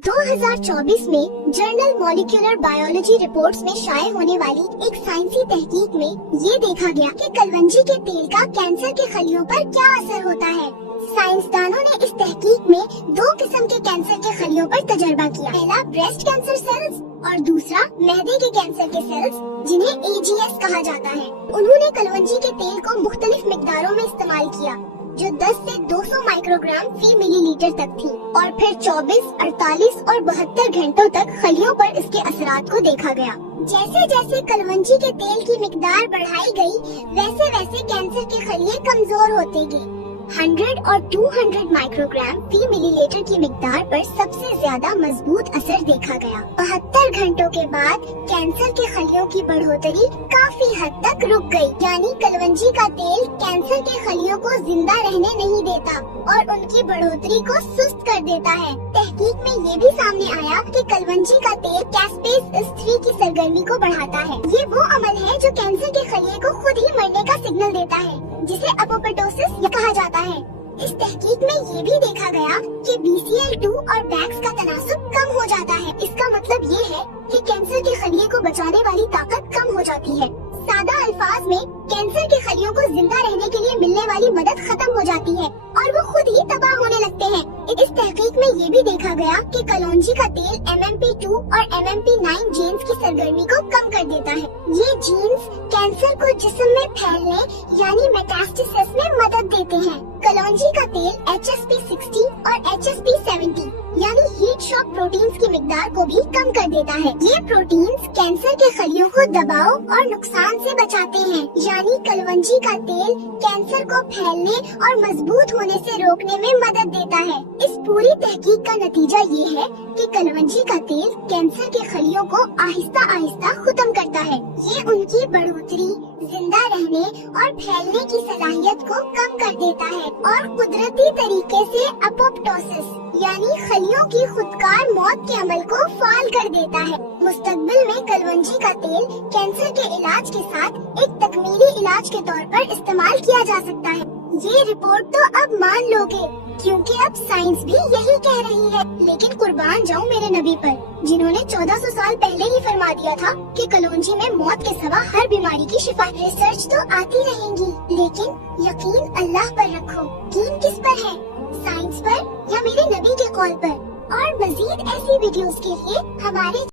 2024 में journal molecular biology reports में शाये होने वाली एक साइंसी तहकीक में ये देखा गया कि कलवंजी के तेल का कैंसर के खलियों पर क्या असर होता है। साइंसदानों ने इस तहकीक में दो किस्म के कैंसर के खलियों पर तजर्बा किया। पहला ब्रेस्ट कैंसर सेल्स और दूसरा मैदे के कैंसर के सेल्स, जिन्हें AGS कहा जाता है। उन्होंने कलवंजी के तेल को मुख्तलिफ मिकदारों में इस्तेमाल किया, जो 10 से 200 माइक्रोग्राम फी मिलीलीटर तक थी, और फिर 24, 48 और 72 घंटों तक खलियों पर इसके असरात को देखा गया। जैसे जैसे कलवंजी के तेल की मिकदार बढ़ाई गई, वैसे वैसे कैंसर के खलिए कमजोर होते गए। 100 और 200 माइक्रोग्राम फी मिलीलीटर की मिकदार पर सबसे ज्यादा मजबूत असर देखा गया। 72 घंटों के बाद कैंसर के खलियों की बढ़ोतरी काफी हद तक रुक गई, यानी कलवंजी का तेल कैंसर के खलियों को जिंदा रहने नहीं देता और उनकी बढ़ोतरी को सुस्त कर देता है। तहकीक में ये भी सामने आया कि कलवंजी का तेल कैस्पेस-3 की सरगर्मी को बढ़ाता है। ये वो अमल है जो कैंसर के खलिए को खुद ही मरने का सिग्नल देता है, जिसे अपोप्टोसिस कहा जाता है। इस तहकीक में ये भी देखा गया कि BCL2 और बैक्स का तनासुब कम हो जाता है। इसका मतलब ये है कि कैंसर के खलिए को बचाने वाली ताकत कम हो जाती है। सादा अल्फाज में कैंसर के खलियों को जिंदा रहने के लिए मिलने वाली मदद खत्म हो जाती है और वो खुद ही तबाह होने लगते हैं। इस तहकीक में ये भी देखा गया कि कलौंजी का तेल MMP2 और MMP9 जीन्स की सरगर्मी को कम कर देता है। ये जीन्स कैंसर को जिस्म में फैलने यानी मेटास्टेसिस में मदद देते हैं। कलौंजी का तेल HSP60 और HSP70 यानी हीट शॉक प्रोटीन्स की मिकदार को भी कम कर देता है। ये प्रोटीन्स कैंसर के खलियों को दबाव और नुकसान से बचाते हैं, यानी कलवंजी का तेल कैंसर को फैलने और मजबूत होने से रोकने में मदद देता है। इस पूरी तहकीक का नतीजा ये है कि कलवंजी का तेल कैंसर के खलियों को आहिस्ता आहिस्ता खत्म करता है। ये उनकी बढ़ोतरी, जिंदा रहने और फैलने की सलाहियत को कम कर देता है और कुदरती तरीके से अपोप्टोसिस यानी खलियों की खुदकार मौत के अमल को फाल कर देता है। मुस्तकबिल में कलवंजी का तेल कैंसर के इलाज के साथ एक तकमीली इलाज के तौर पर इस्तेमाल किया जा सकता है। ये रिपोर्ट तो अब मान लोगे, क्योंकि अब साइंस भी यही कह रही है। लेकिन कुर्बान जाऊं मेरे नबी पर, जिन्होंने 1400 साल पहले ही फरमा दिया था कि कलौंजी में मौत के सिवा हर बीमारी की शिफा। रिसर्च तो आती रहेंगी, लेकिन यकीन अल्लाह पर रखो। यकीन किस पर है, साइंस पर या मेरे नबी के कौल पर? और मजीद ऐसी वीडियोस के लिए हमारे